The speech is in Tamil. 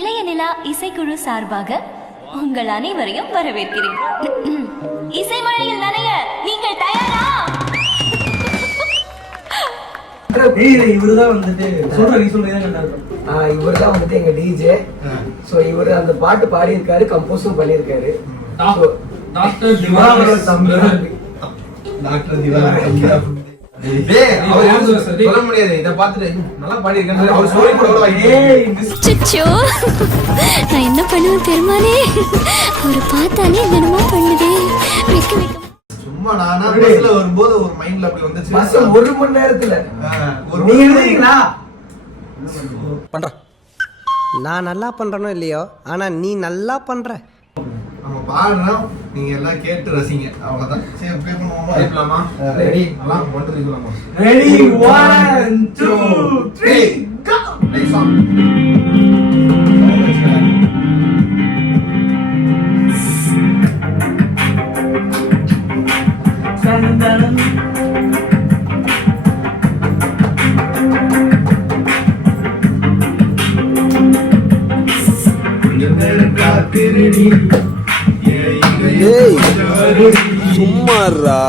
இளைய நிலா இசைக்குழு சார்பாக உங்கள் அனைவரையும் வரவேற்கிறேன். இசைமழையில் நனைய நீங்கள் தயாரா? இவருதான் வந்துட்டு இவருதான் வந்துட்டு எங்க டிஜே. சோ இவரு அந்த பாட்டு பாடி இருக்காரு, கம்போஸும் பண்ணிருக்காரு. டாக்டர் திவாகர் தம்பி. சொல்ல முடியாது, இத பாத்துட்டு நல்லா பாடி இருக்காரு. அவர் ஸ்டோரி கூட சுச்சோ, நான் என்ன பண்ணுவேன் பெருமானே, அவரை பார்த்தாலே என்னமா பண்ணுதே. சும்மா நானா பஸ்ல வரும்போது ஒரு மைண்ட்ல அப்படி வந்துச்சு. பஸ் 1 மணி நேரத்துல நீங்க எழுதுறீங்களா பண்ற? நான் நல்லா பண்றனோ இல்லையோ, ஆனா நீ நல்லா பண்ற. நம்ம பாடுறோம், நீங்க எல்லாம் கேட்டு ரசிங்க, அவ்வளவுதான். சரி, ப்ளே பண்ணுவோமா? கேட்கலாமா? ரெடி? எல்லாம் 1 2 3 ரெடி 1 2 3 கோ. Play song. சந்தனம் காத்திரடி சும்மாறா.